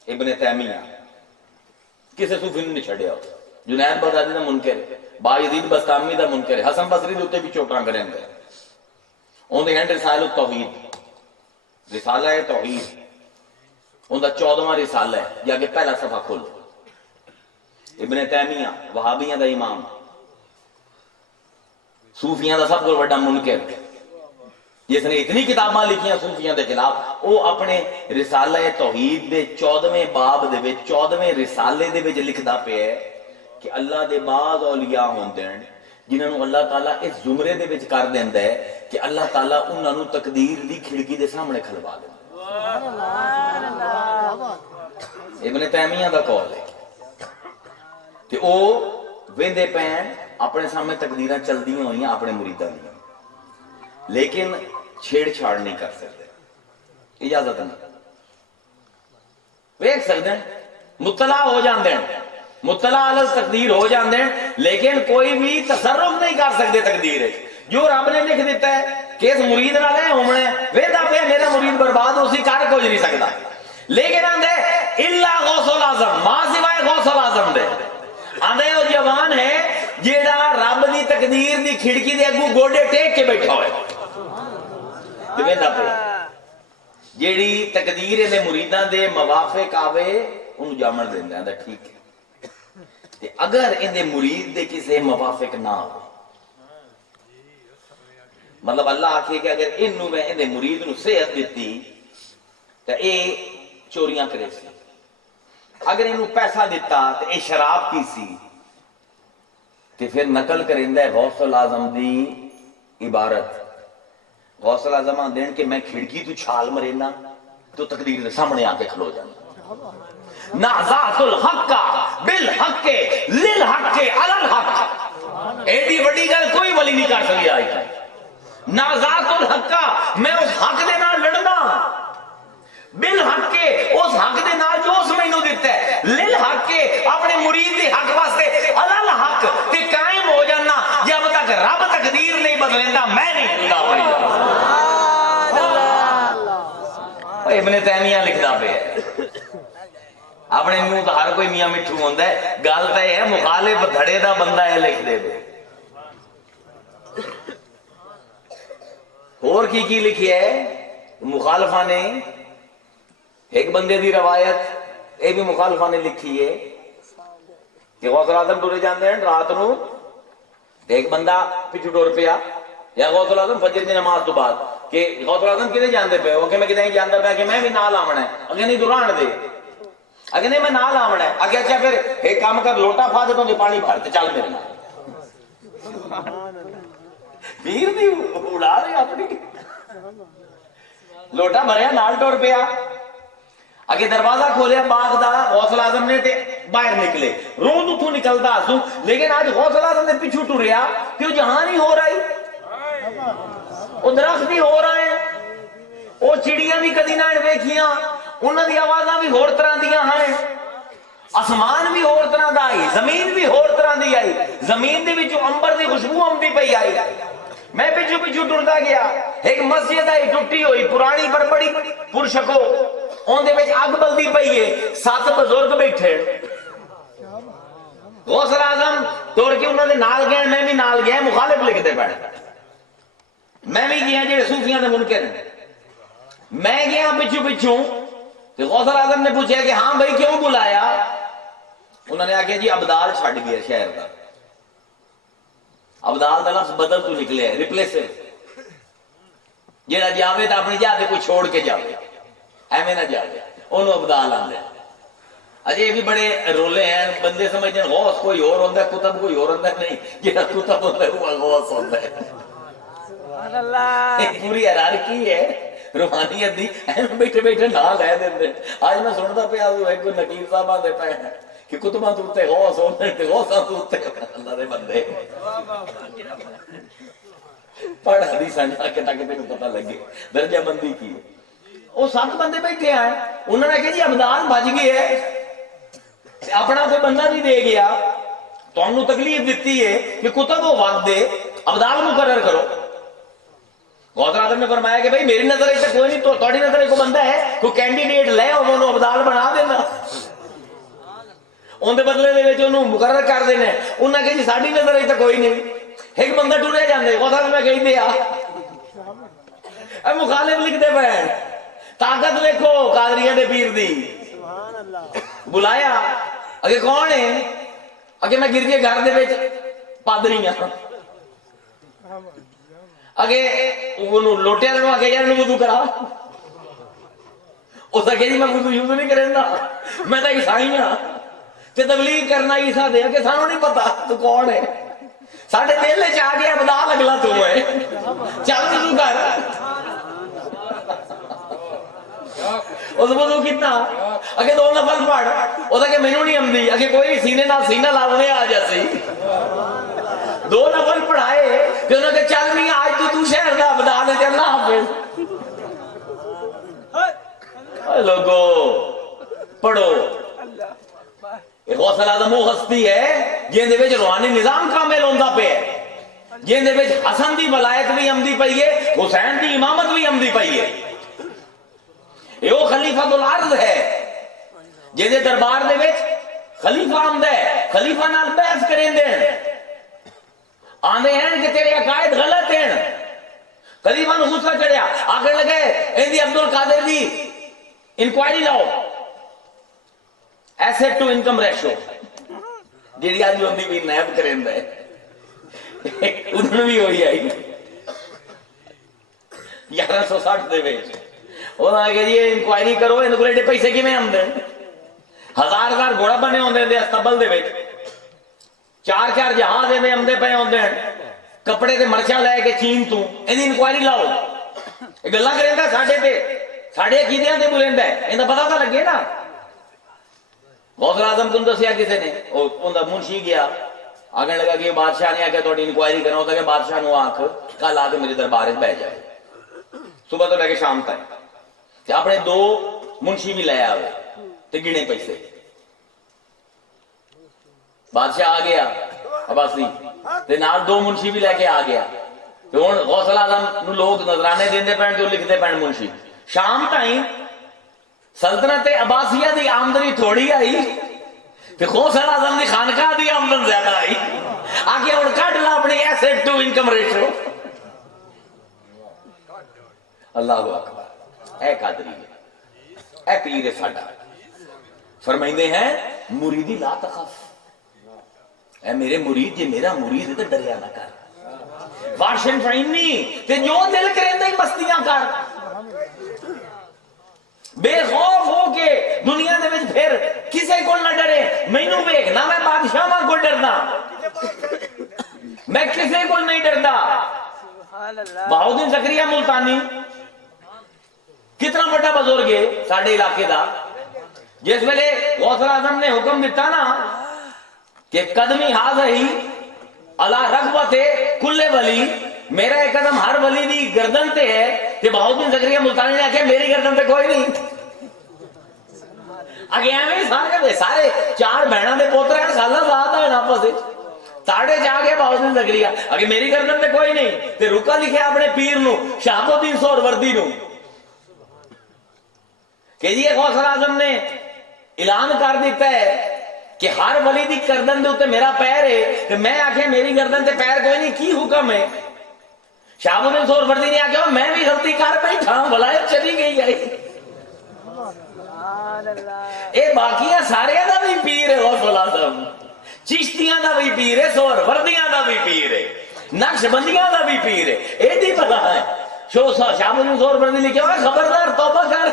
ابن تیمیہ، کسے صوفی نے نہیں چھڑیا، جنید بغدادی دا منکر، بایزید بستامی دا منکر، حسن بصری دے اوتے بھی چوٹاں کریں گے۔ اون دے ہینڈ رسالہ التوحید، رسالہ توحید، ان کا 14واں رسالہ ہے، یا کہ پہلا صفحہ کھول۔ ابن تیمیہ وہابیاں دا امام، صوفیاں دا سب کو بڑا منکر، جس نے اتنی کتاباں لکھیاں صوفیاں دے خلاف، وہ اپنے رسالہ توحید دے 14ویں باب دے وچ 14ویں رسالے دے وچ لکھدا پیا ہے کہ اللہ دے بعض اولیاء ہوندے ہیں جنہاں نو اللہ تعالیٰ اس زمرے دے وچ کر دیندا ہے کہ اللہ تعالیٰ انہاں نو تقدیر دی کھڑکی دے سامنے کھلوا دیندا۔ ابن تیمیہ دا قول ہے کہ او ویندے پین اپنے سامنے تقدیراں چلدیاں ہوئیاں اپنے مریداں دی، لیکن چھیڑ چھاڑ نہیں کر سکتے، اجازت نہیں، ویکھ سکتے ہیں، مطلع ہو جاندے ہیں، مطلع علی تقدیر ہو جاندے ہیں، لیکن کوئی بھی تصرف نہیں کر سکتے تقدیر ہے۔ جو رب نے لکھ دیتا ہے کہ اس مرید نہ رہے ہومنے ویدہ پہ میرا مرید برباد اسی کار کچھ نہیں سکتا، لیکن آندھے اللہ غوث الاعظم، ماں سوائے غوث الاعظم دے آندھے وہ جوان ہے جیڑا رب دی تقدیر دی کھڑکی دے اگو گوڑے ٹیک کے بیٹھا ہوئے، ویدہ پہ جیڑی تقدیر دے مریدان دے موافق آوے انہوں جامن دیندہ ہے، ٹھیک ہے، اگر ان دے مرید دے کسے موافق نہ ہو، مطلب اللہ آکھے کہ اگر انہوں میں ان دے مرید نو صحت دیتی تو اے چوریاں کرے سی، اگر انہوں پیسہ دیتا تو اے شراب کی سی، تو پھر نقل کرندہ ہے غوث الاعظم دی عبارت، غوث الاعظم دین کہ میں کھڑکی تو چھال مرینا تو تقدیر دے سامنے آکے کھلو جانا، نعزات الحق بالحق للحق علی الحق، ایڈی وڈی گل کوئی ولی نہیں کر سکیا آئی تھا، نعزات الحق میں اس حق دے نال لڑنا، بالحق اس حق دے نال جو اس میں نو دیتا ہے، للحق اپنے مرید دے حق واسطے علی الحق تے قائم ہو جانا، جب تک رب تقدیر نہیں بدلندا میں نہیں بھولا پڑی جانا۔ ابن تیمیہ لکھدا پہ اپنے منہ تو ہر کوئی میاں مٹھو ہوندا ہے، گل تے ہے مخالف دھڑے دا بندہ ہے لکھ دے دے۔ اور کی لکھی ہے مخالفہ نے، ایک بندے دی روایت اے بھی مخالفہ نے لکھی ہے کہ غوث الاعظم ٹورے جاندے ہیں رات نو، ایک بندہ پیچھے ٹور پیا یا غوث الاعظم فجر دی نماز تو بعد کہ غوث الاعظم کدے جاندے پے ہو کہ میں کدے جاندا پیا کہ میں بھی نال آونا ہے، اگے نہیں دوران دے، اگے نہیں میں نال آونا ہے، اگے اچھا پھر ایک کام کر لوٹا پھا دے تو پانی بھر تے چل میرے نال، پیر دی اڑا رہے اپنی، لوٹا بھریا نال ٹور پیا، اگے دروازہ کھولیا باغ دا غوث الاعظم نے تے باہر نکلے، روز اتھوں نکلدا سو، لیکن آج غوث الاعظم نے پیچھو ٹریا کہ وہ جہان ہی ہو رہی، وہ درخت بھی ہو رہے ہیں, وہ چڑیاں بھی کدی نہ ویکھیاں, انہاں دی آوازاں بھی ہور طرح دیاں ہیں, آسمان بھی ہور طرح دا آئی, زمین بھی ہور طرح دی آئی, زمین دے وچوں انبر دی خوشبو آمدی پئی آئی. میں پیچھو پیچھو ٹردا گیا, ایک مسجد آئی ٹوٹی ہوئی پرانی پر بڑی پرشکو, اون دے وچ اگ بلدی پئی ہے, 7 بزرگ بیٹھے. غوث اعظم توڑ کے انہوں نے نال گئے, میں بھی نال گیا, مخالف لکھتے پڑے, میں بھی گیا جڑے صوفیاں دے منکر ہیں, میں گیا پچھو پچھو. غوث اعظم نے پوچھا کہ ہاں بھائی کیوں بلایا؟ انہوں نے آخیا جی ابدال چھڈ گیا شہر کا. ابدال کا لفظ بدل تو نکلے, ریپلیسو, جہاں جاوے تو اپنی جہاں کوئی چھوڑ کے جاوے, ایویں نہ جاوے, انہوں ابدال آدھے. اجے بھی بڑے رولے ہیں, بندے سمجھتے ہیں غوث کوئی اور ہوتا ہے, کتب کوئی اور ہوتا ہے. نہیں, جہاں کتب ہوتا ہے وہ غوث ہوتا ہے. پوری ہیرارکی ہے روحانیت دی, بیٹھے بیٹھے نہ لے دیں. آج میں سنتا پیا کوئی نقیب صاحب آتے پے کہ کتباں تو اتنے غوث ہوتے ہیں, غوثاں تو اتنے اللہ دے بندے پڑھ حدیثاں جا کے تاکہ تینوں پتہ لگے درجہ بندی کی. وہ 7 بندے بیٹھے ہیں, انہوں نے کہا جی ابدال بج گئے, اپنا کوئی بندہ نہیں دے گیا, تو ہم نے تکلیف دیتی ہے کہ کتب وہ وقت دے, ابدال مقرر کرو. غوث اعظم نے فرمایا کہ بھائی میری نظر سے کوئی نہیں, تو تھوڑی نظر کوئی بندہ ہے, کوئی کینڈیڈیٹ لے انہوں ابدال بنا دینا, ان دے بدلے دے وچ انہوں مقرر کر دینا. انہوں نے کہا جی ساڈی نظر سے کوئی نہیں, ایک بندہ ٹرے جاندے. غوث اعظم نے کہی دیا اے مخالف لکھتے پے, طاقت لکھو قادریہ دے پیر دی. بلایا, اگے کون ہے؟ اگے میں گر کے گھر دے وچ پادری ہاں, اگے انہوں لوٹیا دنوں آگے جانے وضو کرا. اس آگے جی میں وضو یوز نہیں کریں گا, میں تو عیسائی ہاں, تے تبلیغ کرنا عیسیٰ دے کہ سانوں نہیں پتا تو کون ہے. ساڑھے دل لے چاہ گیا ابدال اگلا تو ہے, چل وضو کر. اس وضو کتنا اگے 2 نفل پڑھ, اس آگے مینوں نہیں آمدی, اگے کوئی سینے نال سینہ لاونے آ جاسی. 2 نفل پڑھائے کہ انہوں نے چل نہیں آج تو شہر دا ابدال ہے, چلنا حافظ. لوگو پڑھو, غوث اعظم وہ ہستی ہے جن دے وچ روحانی نظام کامل ہوندا پیا, جن دے وچ حسن دی ولایت بھی آمدی پئی ہے, حسین دی امامت بھی آمدی پئی ہے. یہ وہ خلیفۃ الارض ہے جن دے دربار دے وچ خلیفہ آمدا ہے, خلیفہ نال بحث کریندے ہیں, آندے ہیں کہ تیرے عقائد غلط ہیں. خلیفہ نو غصہ چڑھیا, آخر لگے اندی عبد القادر دی انکوائری لاؤ, ایسٹ ٹو انکم ریشو جیڑی آج ہوندی بھی نیب کریندا ہے, ادھر بھی ہوئی آئی 1160 دے وچ. انہاں کہ جی انکوائری کرو, ان کو ایڈے پیسے کیویں آندے, 1000 گھوڑا بنے ہوندے نے استبل دے وچ, 4 جہاز ایویں آمدے پے ہوندے ہیں, کپڑے تے مرچاں لے کے چین تو, ان انکوائری لاؤ. یہ گلاں کریندا ساڈے تے, ساڈے عقیدیاں تے بولیندا ہے, ایندا پتہ تو لگے نا. غوث اعظم کو دسیا کسی نے, اوندا منشی گیا, آگے لگا کہ بادشاہ نے آ کے تھوڑی انکوائری کرنا ہوتا کہ بادشاہ نو آکھ کل آ کے میرے دربار وچ بیٹھ جائے, صبح تو لے کے شام تک. تے اپنے 2 منشی بھی لے آوے تے گنے پیسے. بادشاہ آ گیا عباسی تے نال 2 منشی بھی لے کے آ گیا. تے ہن غوث اعظم نو لوگ نذرانے دیندے پین تے لکھدے پین منشی. شام تائیں سلطنت عباسیہ دی آمدنی تھوڑی آئی تے غوث اعظم دی خانقاہ دی آمدن زیادہ آئی. آگے ہن کڈ لا اپنی ایسٹ ٹو انکم ریشو. اللہ اکبر, اے قادری ہے, اے پیر ساڈا. فرمائندے ہیں مریدی لا تخف, اے میرے مرید جے میرا مرید ہے تو ڈریا نہ کر. واشن فائنی تے جو دل کریندا ہی مستیاں کر, بے خوف ہو کے دنیا دے وچ پھر کسے کول نہ ڈرے. مینوں ویکھ نہ, میں بادشاہاں کول ڈردا, میں کسے کول نہیں ڈردا. بہاؤدین زکریا ملتانی کتنا بڑا بزرگ ہے ساڈے علاقے دا, جس ویلے غوث اعظم نے حکم دیتا نا کہ قدمی حاضر ہی اللہ رغبت کل ولی, میرا ایک قدم ہر ولی دی گردن تے ہے کہ بہاؤدین زکریا ملتانی نے آخیا میری گردن تے کوئی نہیں. اگے ایویں سارے 4 بہنوں دے پوتر ہیں سالہ ساتھ ہیں آپس ساڑھے جا گئے بہاؤدین زکریا اگے میری گردن تے کوئی نہیں. تے رکا لکھیا اپنے پیر نو شہاب الدین سہروردی نو کہ جی غوث اعظم نے اعلان کر دیتا ہے کہ ہر ولی دی گردن دے اوتے میرا پیر ہے تے میں آکھیا میری گردن تے پیر کوئی نہیں کی حکم ہے. شہاب الدین سہروردی نے آکھیا میں بھی غلطی کر بیٹھا بھلا چلی گئی ہے. اے باقیاں سارے دا بھی پیر ہے غوث اعظم, چشتیاں دا بھی پیر ہے, سہروردیاں دا بھی پیر ہے, نقش بندیاں دا بھی پیر ہے. اے دی پتہ ہے شہاب الدین سہروردی لکھیا ہوا خبردار توبہ کر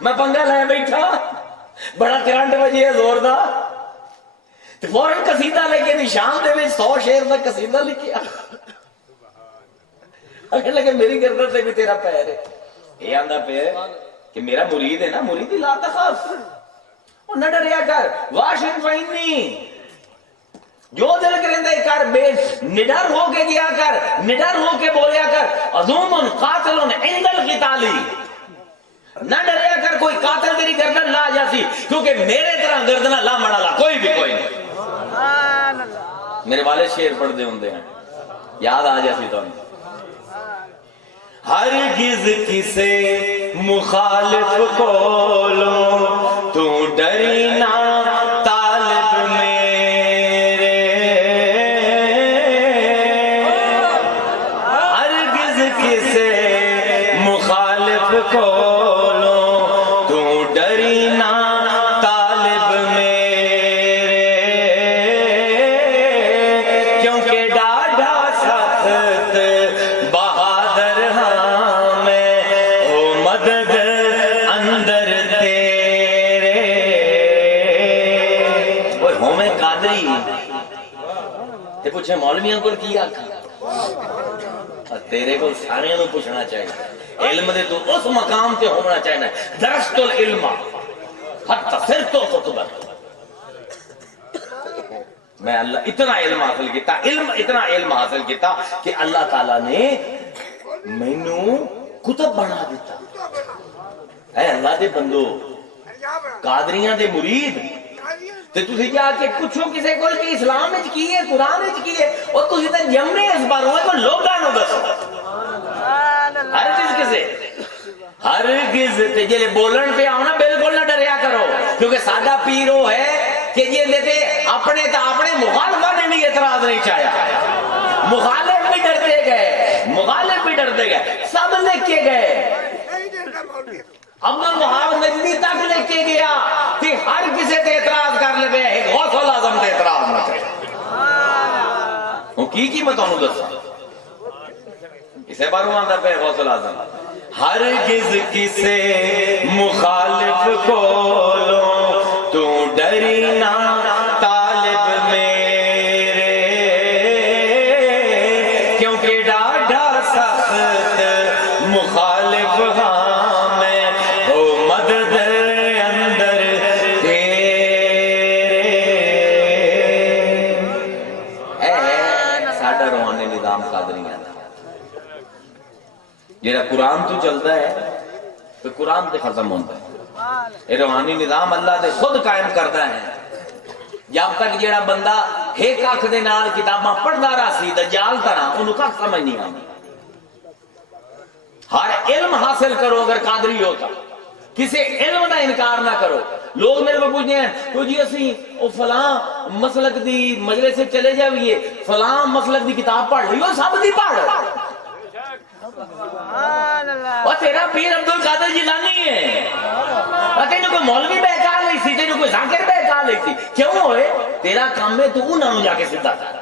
میں پنگا لے بیٹھا بڑا کرنٹ وجے زور دا فوراً قصیدہ لے کے نشان دے میں 100 شعر دا قصیدہ لکھیا اگر لگے میری گردن سے بھی تیرا پیر ہے. یہ آندہ پیر کہ میرا مرید ہے نا, مرید لا تخاف اور نہ ڈریا کر واشن فائنی جو دل کرندے کر بے نڈر ہو کے گیا کر, نڈر ہو کے بولیا کر عظوم قاتل عند القتال, نہ ڈریا کر کوئی قاتل تیری گردن لا جاتی کیونکہ میرے طرح گردن لا مڑا لا کوئی بھی کوئی نہیں. میرے والے شعر پڑھ دے ہوندے ہیں یاد آ جاتی تو ہرگز کسے مخالف کو لو تو ڈری نہ طالب میرے, ہرگز کسے مخالف کو لو تو ڈری نہ طالب میرے, کیونکہ ڈاڈھا سخت بہادر ہاں میں او مدد اندر تیرے. وہ ہومے قادری تے پوچھے مولویاں کو کی آکھا تیرے کو سارے نو پوچھنا چاہیے علم دے تو اس مقام تے ہونا چاہیے درست العلم حتی صرف تو خطبہ میں اللہ اتنا علم حاصل کیتا, علم اتنا علم حاصل کیتا کہ اللہ تعالیٰ نے مینوں کتب بنا دیتا. اے اللہ دے بندو قادریاں دے مرید تے تسی جا کے پوچھو کسے کول کہ اسلام وچ کی ہے قرآن وچ کی ہے اور تسی تے جمنے اس بار ہوئے تو لوگاں نو دسو ہرگز کسے ہرگز تے جے بولن پہ آؤ نا بالکل نہ ڈریا کرو کیونکہ سادہ پیر وہ ہے کہ یہ لیتے اپنے تا اپنے مخالفہ نے بھی اعتراض نہیں چاہیا, مخالف بھی ڈرتے گئے, مخالف بھی ڈرتے گئے, سب لکھ کے گئے. عبد الوہاب نجدی تک لکھ کے گیا کہ ہر کسی تے اعتراض کر لے ایک غوث اعظم تے اعتراض نہ کرے. وہ کی متانو دسا اسے باروں آندہ پہ غوث اعظم ہرگز کسے مخالف کو لو تو ڈری نہ طالب میرے, کیونکہ ڈاڈھا سخت مخالف ہاں میں ہو مدد اندر تیرے. ہے ساڈا روحانی نظام قادریاں جیڑا قرآن تو چلتا ہے تو قرآن تے ختم ہوتا ہے. یہ روحانی نظام اللہ دے خود قائم کرتا ہے. جب تک جیڑا بندہ ایک اکھ دے نال کتاباں پڑھدا رہا سی دجال طرح انہوں کا سمجھ نہیں آتی. ہر علم حاصل کرو اگر قادری ہوتا, کسی علم کا انکار نہ کرو. لوگ میرے کو پوچھتے ہیں تو جی اسی او فلاں مسلک دی مجلس سے چلے جائیے فلاں مسلک دی کتاب پڑھ لیو, سب دی پڑھ اور تیرا پیر عبد القادر جیلانی ہے اور تینوں کوئی مولوی بہکا لی سی, تینوں کوئی ذاکر بہکا لی سی, کیوں ہوئے تیرا کام ہے تو انہوں جا کے سدھا کر